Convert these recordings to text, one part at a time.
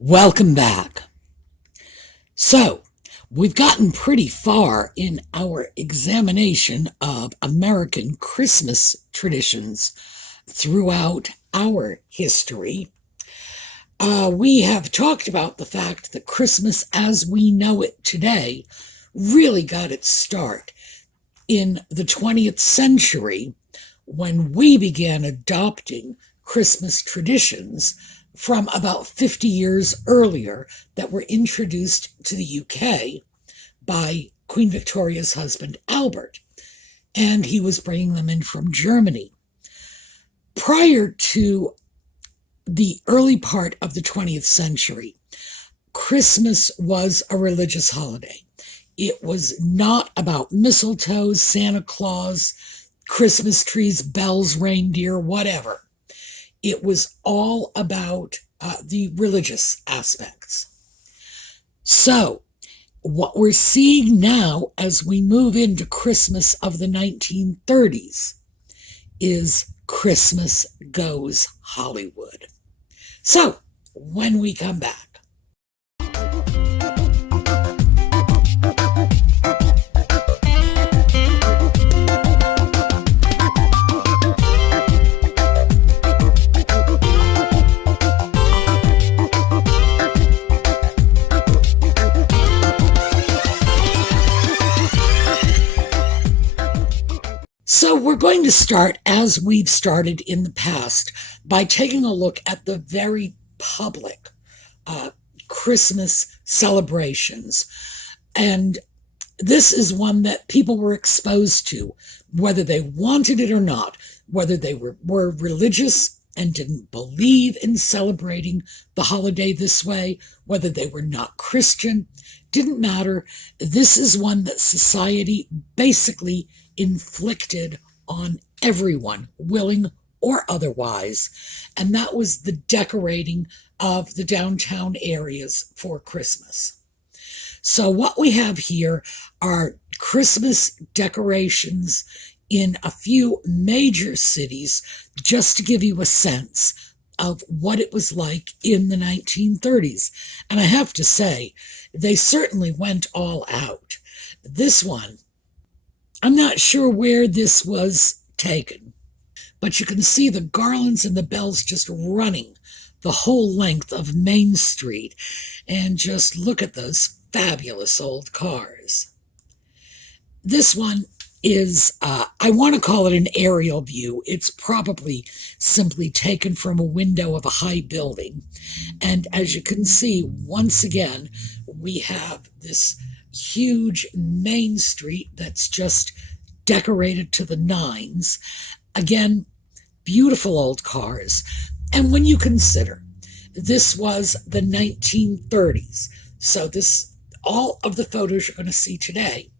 Welcome back. So, we've gotten pretty far in our examination of American Christmas traditions throughout our history. We have talked about the fact that Christmas as we know it today really got its start in the 20th century when we began adopting Christmas traditions from about 50 years earlier that were introduced to the UK by Queen Victoria's husband, Albert, and he was bringing them in from Germany. Prior to the early part of the 20th century, Christmas was a religious holiday. It was not about mistletoe, Santa Claus, Christmas trees, bells, reindeer, whatever. It was all about the religious aspects. So, what we're seeing now as we move into Christmas of the 1930s is Christmas Goes Hollywood. So, when we come back, So we're going to start, as we've started in the past, by taking a look at the very public Christmas celebrations. And this is one that people were exposed to, whether they wanted it or not, whether they were religious and didn't believe in celebrating the holiday this way, whether they were not Christian, didn't matter. This is one that society basically inflicted on everyone, willing or otherwise, and that was the decorating of the downtown areas for Christmas. So what we have here are Christmas decorations in a few major cities, just to give you a sense of what it was like in the 1930s. And I have to say, they certainly went all out. This one, I'm not sure where this was taken, but you can see the garlands and the bells just running the whole length of Main Street, and just look at those fabulous old cars. This one is, I want to call it an aerial view. It's probably simply taken from a window of a high building. And as you can see, once again, we have this huge Main Street that's just decorated to the nines. Again, beautiful old cars. And when you consider this was the 1930s, so all of the photos you're going to see today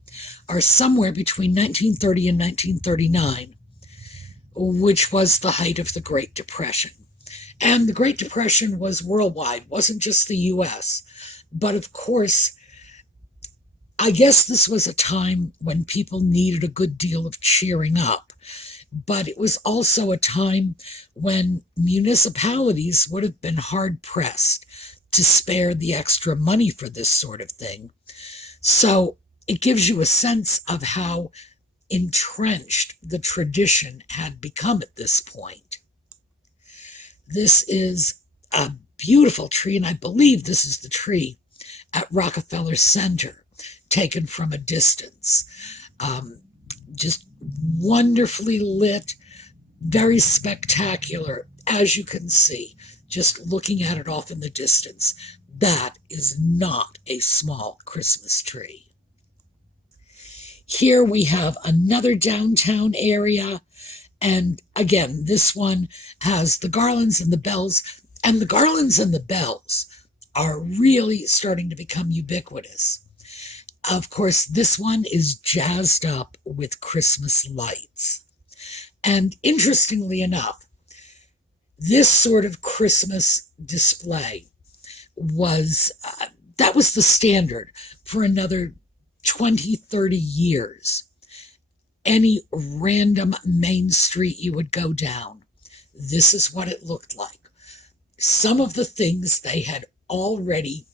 are somewhere between 1930 and 1939, which was the height of the Great Depression. And the Great Depression was worldwide, wasn't just the US. But of course, I guess this was a time when people needed a good deal of cheering up, but it was also a time when municipalities would have been hard-pressed to spare the extra money for this sort of thing. So it gives you a sense of how entrenched the tradition had become at this point. This is a beautiful tree, and I believe this is the tree at Rockefeller Center, taken from a distance. Just wonderfully lit, very spectacular, as you can see, just looking at it off in the distance. That is not a small Christmas tree. Here we have another downtown area, and again, this one has the garlands and the bells, and the garlands and the bells are really starting to become ubiquitous. Of course, this one is jazzed up with Christmas lights. And interestingly enough, this sort of Christmas display was, that was the standard for another 20, 30 years. Any random main street you would go down, this is what it looked like. Some of the things they had already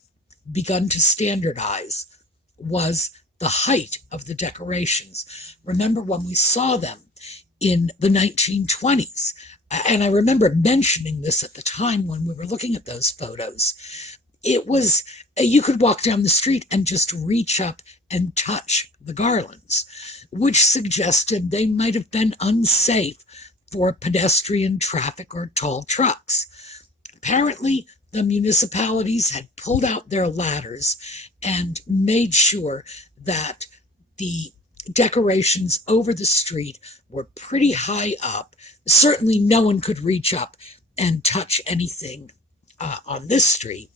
begun to standardize was the height of the decorations. Remember when we saw them in the 1920s? And I remember mentioning this at the time when we were looking at those photos. It was, you could walk down the street and just reach up and touch the garlands, which suggested they might have been unsafe for pedestrian traffic or tall trucks. Apparently, the municipalities had pulled out their ladders and made sure that the decorations over the street were pretty high up. Certainly no one could reach up and touch anything on this street.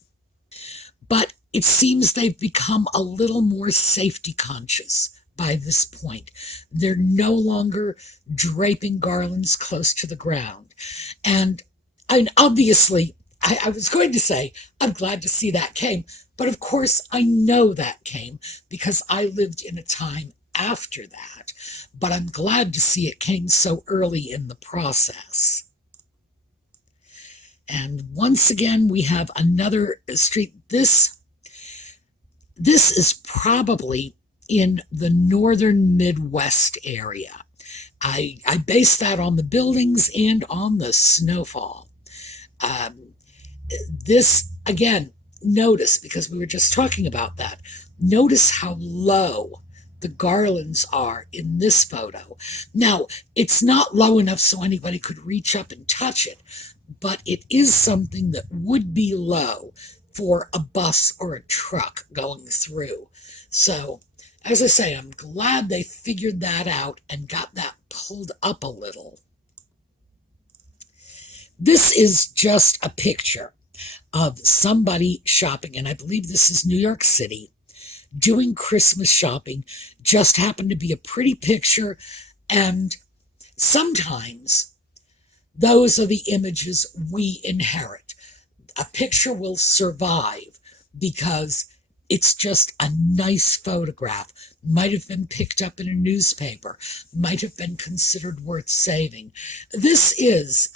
But it seems they've become a little more safety conscious by this point. They're no longer draping garlands close to the ground. And obviously, I was going to say, I'm glad to see that came. But of course, I know that came because I lived in a time after that. But I'm glad to see it came so early in the process. And once again, we have another street. This is probably in the northern Midwest area. I base that on the buildings and on the snowfall. This, again, notice, because we were just talking about that, notice how low the garlands are in this photo. Now, it's not low enough so anybody could reach up and touch it, but it is something that would be low for a bus or a truck going through. So, as I say, I'm glad they figured that out and got that pulled up a little. This is just a picture of somebody shopping, and I believe this is New York City, doing Christmas shopping. Just happened to be a pretty picture, and sometimes those are the images we inherit. A picture will survive because it's just a nice photograph. Might have been picked up in a newspaper, might have been considered worth saving. This is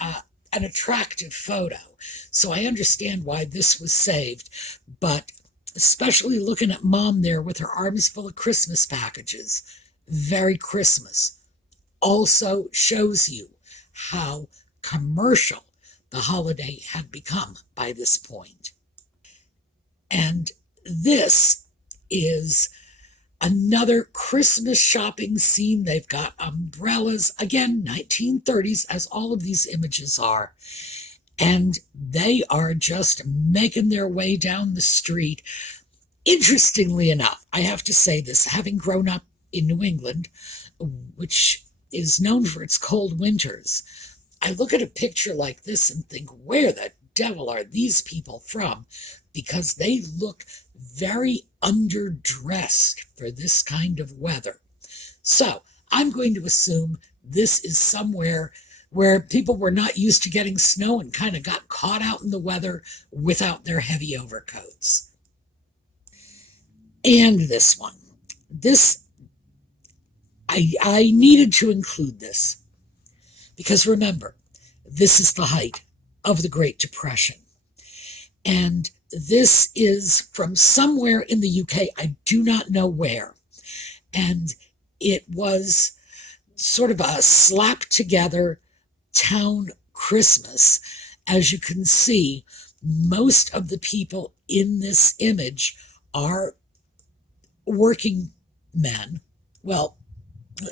an attractive photo, so I understand why this was saved, but especially looking at Mom there with her arms full of Christmas packages, very Christmas, also shows you how commercial the holiday had become by this point. And this is another Christmas shopping scene. They've got umbrellas, again, 1930s, as all of these images are. And they are just making their way down the street. Interestingly enough, I have to say this, having grown up in New England, which is known for its cold winters, I look at a picture like this and think, where the devil are these people from? Because they look very underdressed for this kind of weather. So I'm going to assume this is somewhere where people were not used to getting snow and kind of got caught out in the weather without their heavy overcoats. And this one. This, I needed to include this because remember, this is the height of the Great Depression. And this is from somewhere in the UK, I do not know where. And it was sort of a slapped together town Christmas. As you can see, most of the people in this image are working men. Well,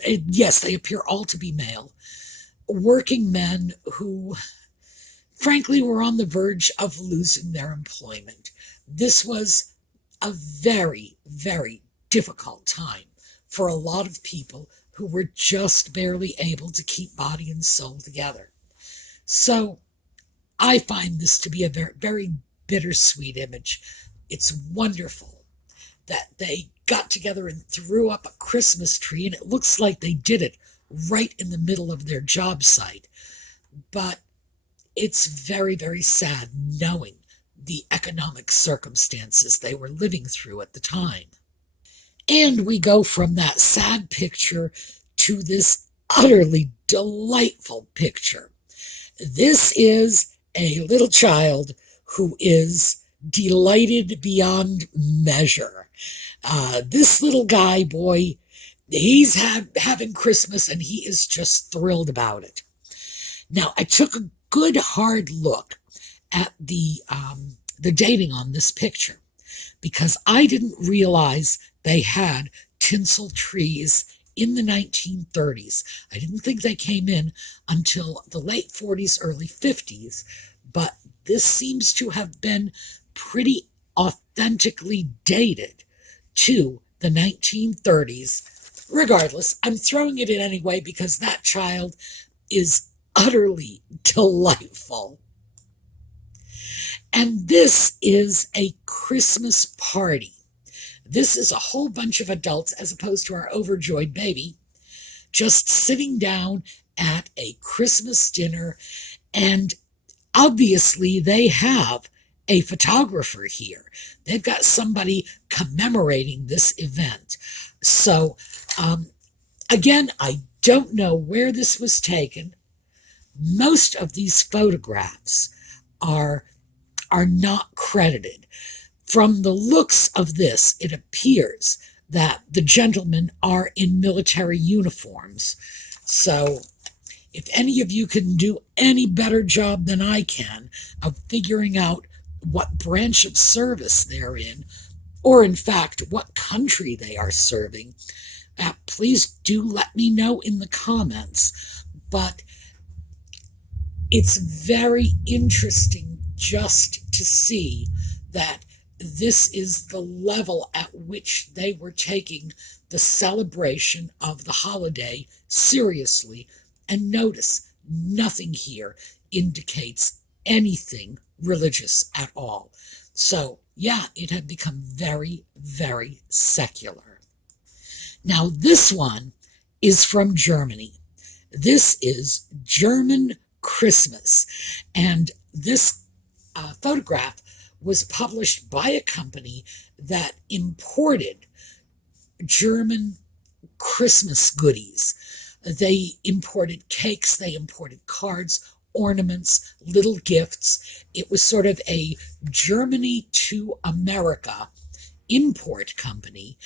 yes, they appear all to be male. Working men who, frankly, were on the verge of losing their employment. This was a very, very difficult time for a lot of people who were just barely able to keep body and soul together. So I find this to be a very, very bittersweet image. It's wonderful that they got together and threw up a Christmas tree, and it looks like they did it right in the middle of their job site. But it's very, very sad knowing the economic circumstances they were living through at the time. And we go from that sad picture to this utterly delightful picture. This is a little child who is delighted beyond measure. This little guy, boy, he's having Christmas and he is just thrilled about it. Now, I took a good hard look at the dating on this picture because I didn't realize they had tinsel trees in the 1930s. I didn't think they came in until the late 40s, early 50s, but this seems to have been pretty authentically dated to the 1930s. Regardless, I'm throwing it in anyway because that child is utterly delightful. And this is a Christmas party. This is a whole bunch of adults, as opposed to our overjoyed baby, just sitting down at a Christmas dinner. And obviously they have a photographer here. They've got somebody commemorating this event. So, again, I don't know where this was taken. Most of these photographs are not credited. From the looks of this, it appears that the gentlemen are in military uniforms. So if any of you can do any better job than I can of figuring out what branch of service they're in, or in fact, what country they are serving, please do let me know in the comments. But it's very interesting just to see that this is the level at which they were taking the celebration of the holiday seriously. And notice, nothing here indicates anything religious at all. So, yeah, it had become very, very secular. Now, this one is from Germany. This is German Christmas. And this photograph was published by a company that imported German Christmas goodies. They imported cakes, they imported cards, ornaments, little gifts. It was sort of a Germany to America import company.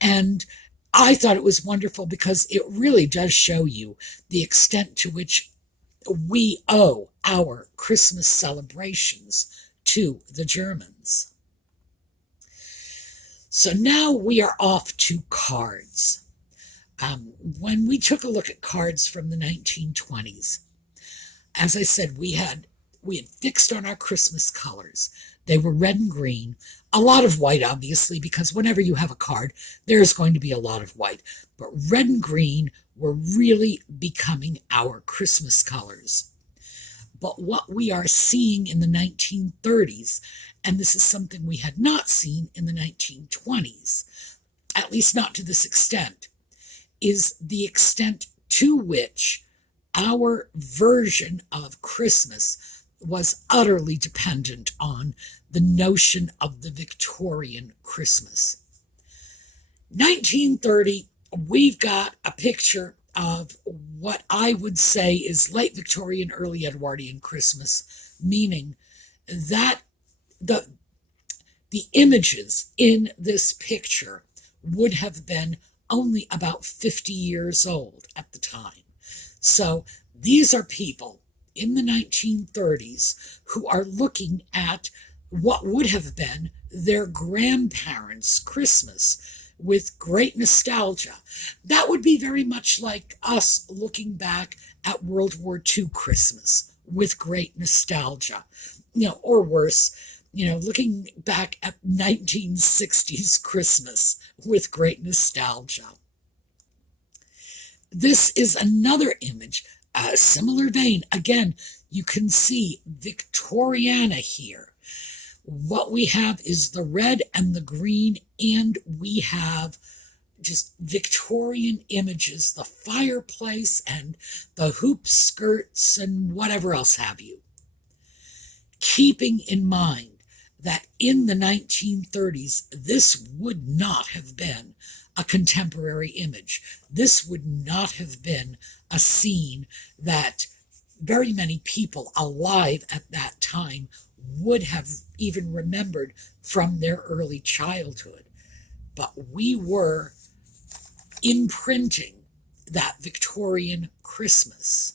And I thought it was wonderful because it really does show you the extent to which we owe our Christmas celebrations to the Germans. So now we are off to cards. When we took a look at cards from the 1920s, as I said, we had fixed on our Christmas colors. They were red and green, a lot of white, obviously, because whenever you have a card, there's going to be a lot of white. But red and green were really becoming our Christmas colors. But what we are seeing in the 1930s, and this is something we had not seen in the 1920s, at least not to this extent, is the extent to which our version of Christmas was utterly dependent on the notion of the Victorian Christmas. 1930, we've got a picture of what I would say is late Victorian, early Edwardian Christmas, meaning that the images in this picture would have been only about 50 years old at the time. So these are people in the 1930s who are looking at what would have been their grandparents' Christmas with great nostalgia. That would be very much like us looking back at World War II Christmas with great nostalgia, or worse, looking back at 1960s Christmas with great nostalgia. This is another image, a similar vein. Again, you can see Victoriana here. What we have is the red and the green, and we have just Victorian images, the fireplace and the hoop skirts and whatever else have you. Keeping in mind that in the 1930s, this would not have been a contemporary image. This would not have been a scene that very many people alive at that time would have even remembered from their early childhood. But we were imprinting that Victorian Christmas.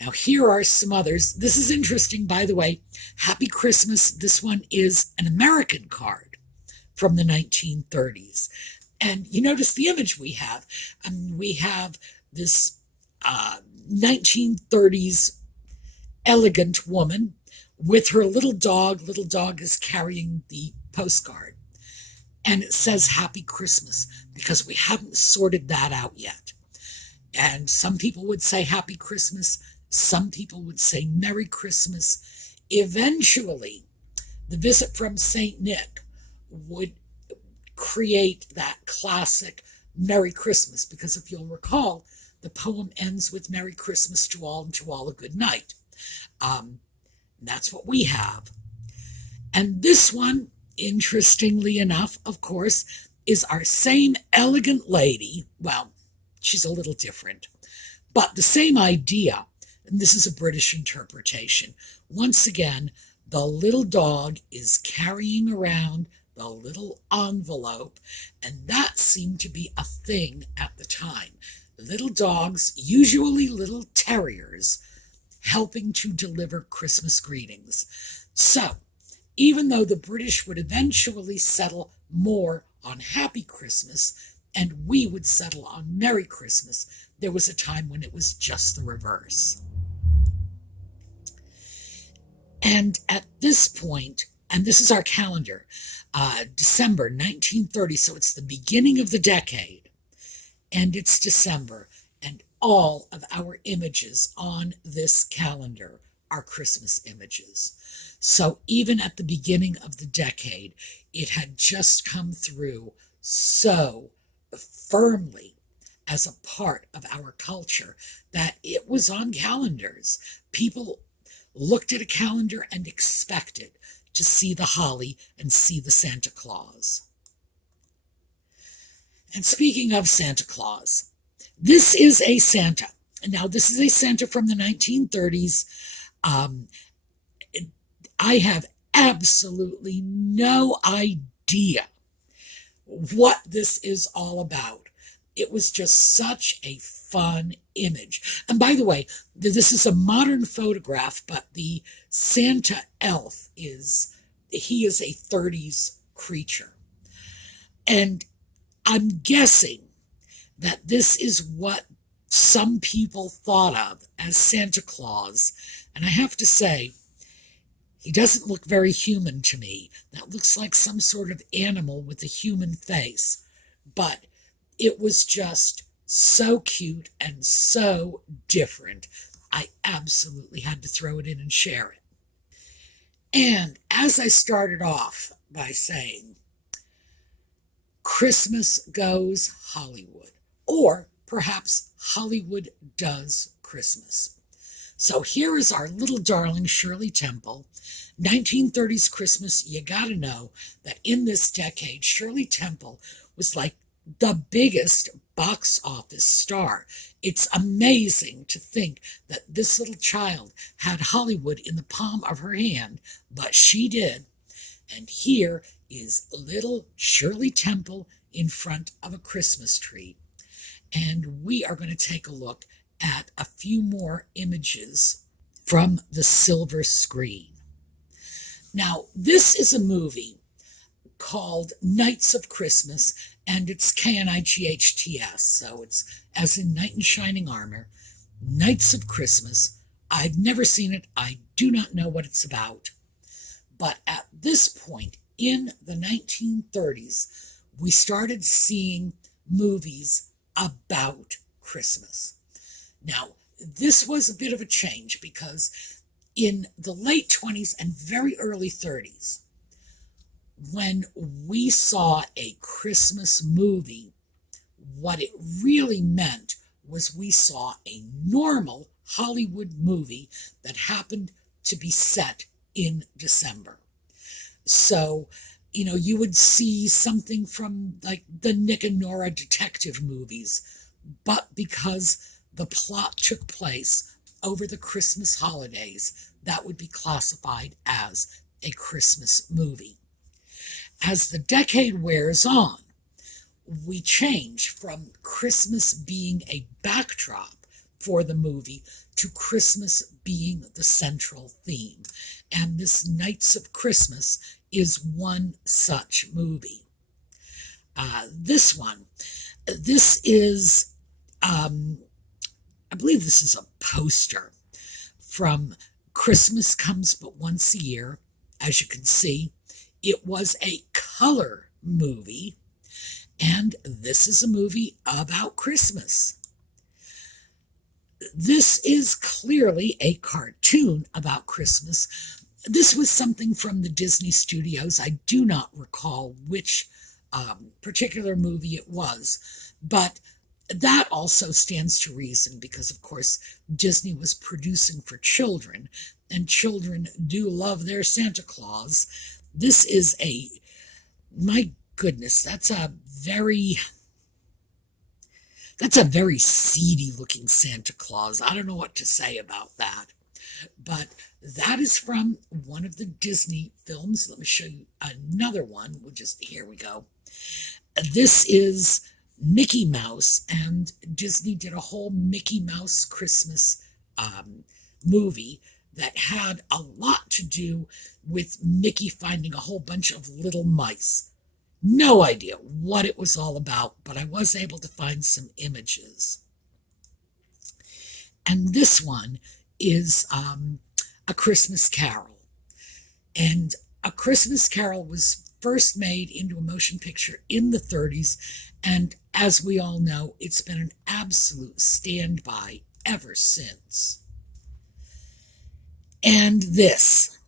Now, here are some others. This is interesting, by the way. Happy Christmas. This one is an American card from the 1930s. And you notice the image we have. We have this 1930s elegant woman with her little dog. Little dog is carrying the postcard. And it says Happy Christmas because we haven't sorted that out yet. And some people would say Happy Christmas. Some people would say Merry Christmas. Eventually, the visit from St. Nick would create that classic Merry Christmas, because if you'll recall, the poem ends with Merry Christmas to all, and to all a good night. That's what we have. And this one, interestingly enough, of course, is our same elegant lady. Well, she's a little different, but the same idea. And this is a British interpretation. Once again, the little dog is carrying around the little envelope, and that seemed to be a thing at the time. Little dogs, usually little terriers, helping to deliver Christmas greetings. So, even though the British would eventually settle more on Happy Christmas, and we would settle on Merry Christmas, there was a time when it was just the reverse. And at this point, and this is our calendar, December 1930, so it's the beginning of the decade, and it's December, and all of our images on this calendar are Christmas images. So even at the beginning of the decade, it had just come through so firmly as a part of our culture that it was on calendars. People looked at a calendar and expected to see the holly and see the Santa Claus. And speaking of Santa Claus, this is a Santa. Now, this is a Santa from the 1930s. I have absolutely no idea what this is all about. It was just such a fun image. And by the way, this is a modern photograph, but the Santa elf he is a 30s creature. And I'm guessing that this is what some people thought of as Santa Claus. And I have to say, he doesn't look very human to me. That looks like some sort of animal with a human face. But it was just so cute and so different. I absolutely had to throw it in and share it. And as I started off by saying, Christmas goes Hollywood, or perhaps Hollywood does Christmas. So here is our little darling Shirley Temple. 1930s Christmas, you gotta know that in this decade, Shirley Temple was like the biggest box office star. It's amazing to think that this little child had Hollywood in the palm of her hand, but she did. And here is little Shirley Temple in front of a Christmas tree. And we are going to take a look at a few more images from the silver screen. Now, this is a movie called Knights of Christmas, and it's Knights, so it's as in knight in shining armor. Knights of Christmas. I've never seen it. I do not know what it's about. But at this point in the 1930s, we started seeing movies about Christmas. Now, this was a bit of a change because in the late 20s and very early 30s, when we saw a Christmas movie, what it really meant was we saw a normal Hollywood movie that happened to be set in December. So, you would see something from like the Nick and Nora detective movies, but because the plot took place over the Christmas holidays, that would be classified as a Christmas movie. As the decade wears on, we change from Christmas being a backdrop for the movie to Christmas being the central theme. And this Nights of Christmas is one such movie. This is, I believe this is a poster from Christmas Comes But Once a Year. As you can see, it was a color movie, and this is a movie about Christmas. This is clearly a cartoon about Christmas. This was something from the Disney studios. I do not recall which particular movie it was, but that also stands to reason because, of course, Disney was producing for children, and children do love their Santa Claus. This is my goodness, that's a very seedy looking Santa Claus. I don't know what to say about that. But that is from one of the Disney films. Let me show you another one. Here we go. This is Mickey Mouse, and Disney did a whole Mickey Mouse Christmas movie that had a lot to do with Mickey finding a whole bunch of little mice. No idea what it was all about, but I was able to find some images. And this one is A Christmas Carol. And A Christmas Carol was first made into a motion picture in the 30s, and as we all know, it's been an absolute standby ever since. And this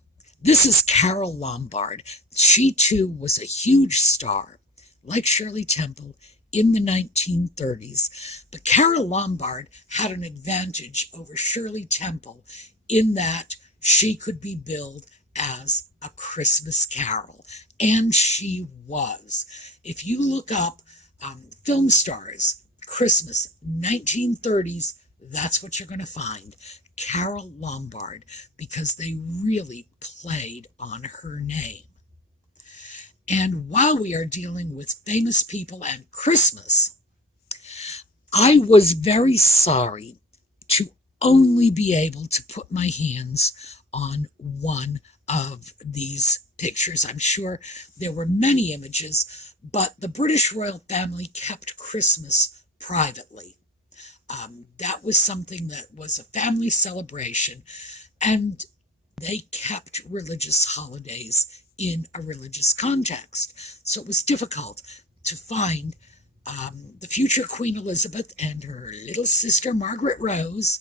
is Carole Lombard. She too was a huge star, like Shirley Temple, in the 1930s. But Carole Lombard had an advantage over Shirley Temple in that she could be billed as a Christmas Carol. And she was. If you look up film stars, Christmas, 1930s, that's what you're going to find. Carole Lombard, because they really played on her name. And while we are dealing with famous people and Christmas, I was very sorry to only be able to put my hands on one of these pictures. I'm sure there were many images, but the British royal family kept Christmas privately. That was something that was a family celebration, and they kept religious holidays in a religious context. So it was difficult to find the future Queen Elizabeth and her little sister Margaret Rose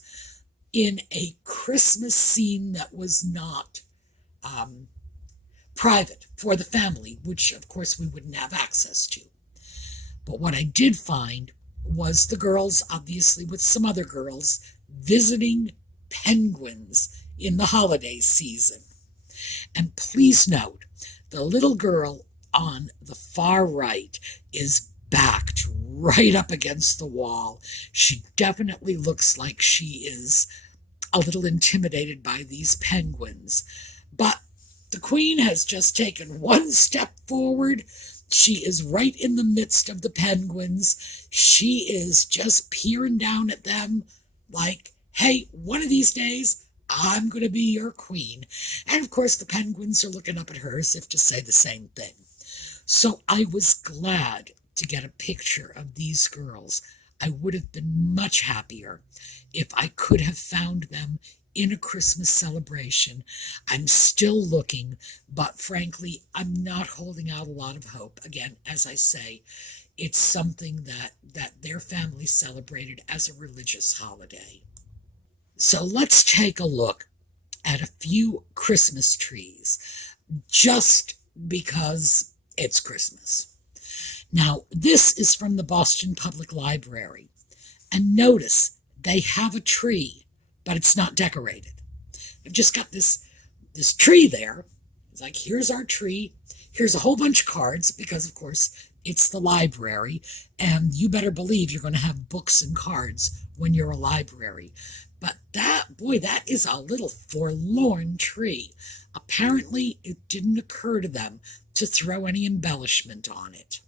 in a Christmas scene that was not private for the family, which of course we wouldn't have access to. But what I did find was the girls, obviously with some other girls, visiting penguins in the holiday season. And please note, the little girl on the far right is backed right up against the wall. She definitely looks like she is a little intimidated by these penguins. But the Queen has just taken one step forward. She is right in the midst of the penguins. She is just peering down at them like, hey, one of these days, I'm going to be your queen. And of course, the penguins are looking up at her as if to say the same thing. So I was glad to get a picture of these girls. I would have been much happier if I could have found them in a Christmas celebration. I'm still looking, but frankly, I'm not holding out a lot of hope. Again, as I say, it's something that their family celebrated as a religious holiday. So let's take a look at a few Christmas trees, just because it's Christmas. Now, this is from the Boston Public Library. And notice, they have a tree, but it's not decorated. I've just got this tree there. It's like, here's our tree. Here's a whole bunch of cards, because, of course, it's the library. And you better believe you're going to have books and cards when you're a library. But that is a little forlorn tree. Apparently, it didn't occur to them to throw any embellishment on it.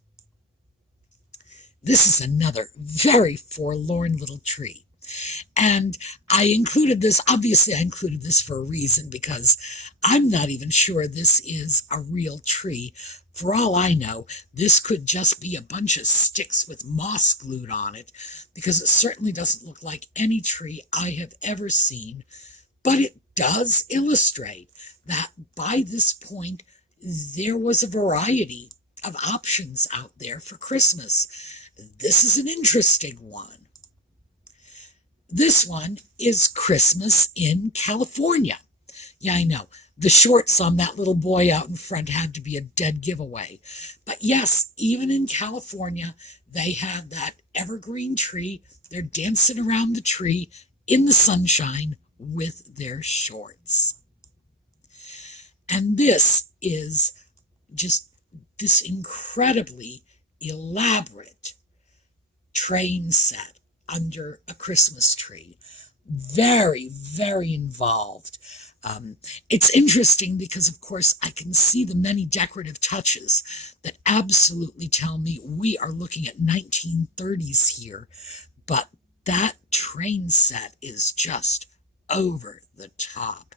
This is another very forlorn little tree. And I included this, obviously I included this for a reason, because I'm not even sure this is a real tree. For all I know, this could just be a bunch of sticks with moss glued on it, because it certainly doesn't look like any tree I have ever seen. But it does illustrate that by this point, there was a variety of options out there for Christmas. This is an interesting one. This one is Christmas in California. Yeah, I know. The shorts on that little boy out in front had to be a dead giveaway. But yes, even in California, they had that evergreen tree. They're dancing around the tree in the sunshine with their shorts. And this is just this incredibly elaborate train set under a Christmas tree. Very, very involved. It's interesting because, of course, I can see the many decorative touches that absolutely tell me we are looking at 1930s here, but that train set is just over the top,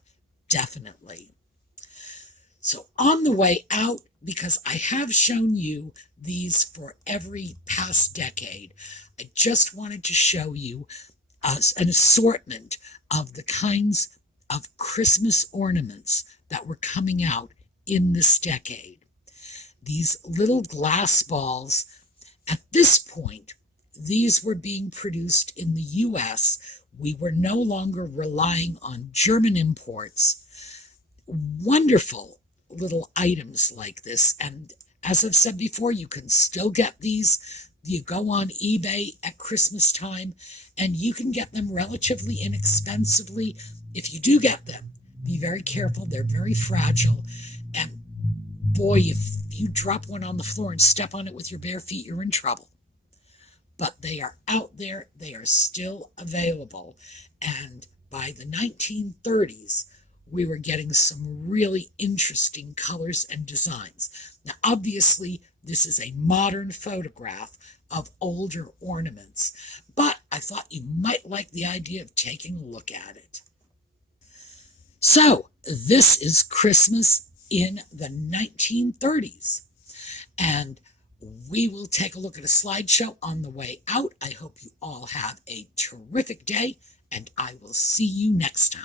definitely. So on the way out, because I have shown you these for every past decade, I just wanted to show you an assortment of the kinds of Christmas ornaments that were coming out in this decade. These little glass balls, at this point, these were being produced in the US. We were no longer relying on German imports. Wonderful little items like this, and as I've said before, you can still get these. You go on eBay at Christmas time and you can get them relatively inexpensively. If you do get them, be very careful. They're very fragile, and boy, if you drop one on the floor and step on it with your bare feet, you're in trouble. But they are out there, they are still available, and by the 1930s, we were getting some really interesting colors and designs. Now, obviously, this is a modern photograph of older ornaments, but I thought you might like the idea of taking a look at it. So, this is Christmas in the 1930s, and we will take a look at a slideshow on the way out. I hope you all have a terrific day, and I will see you next time.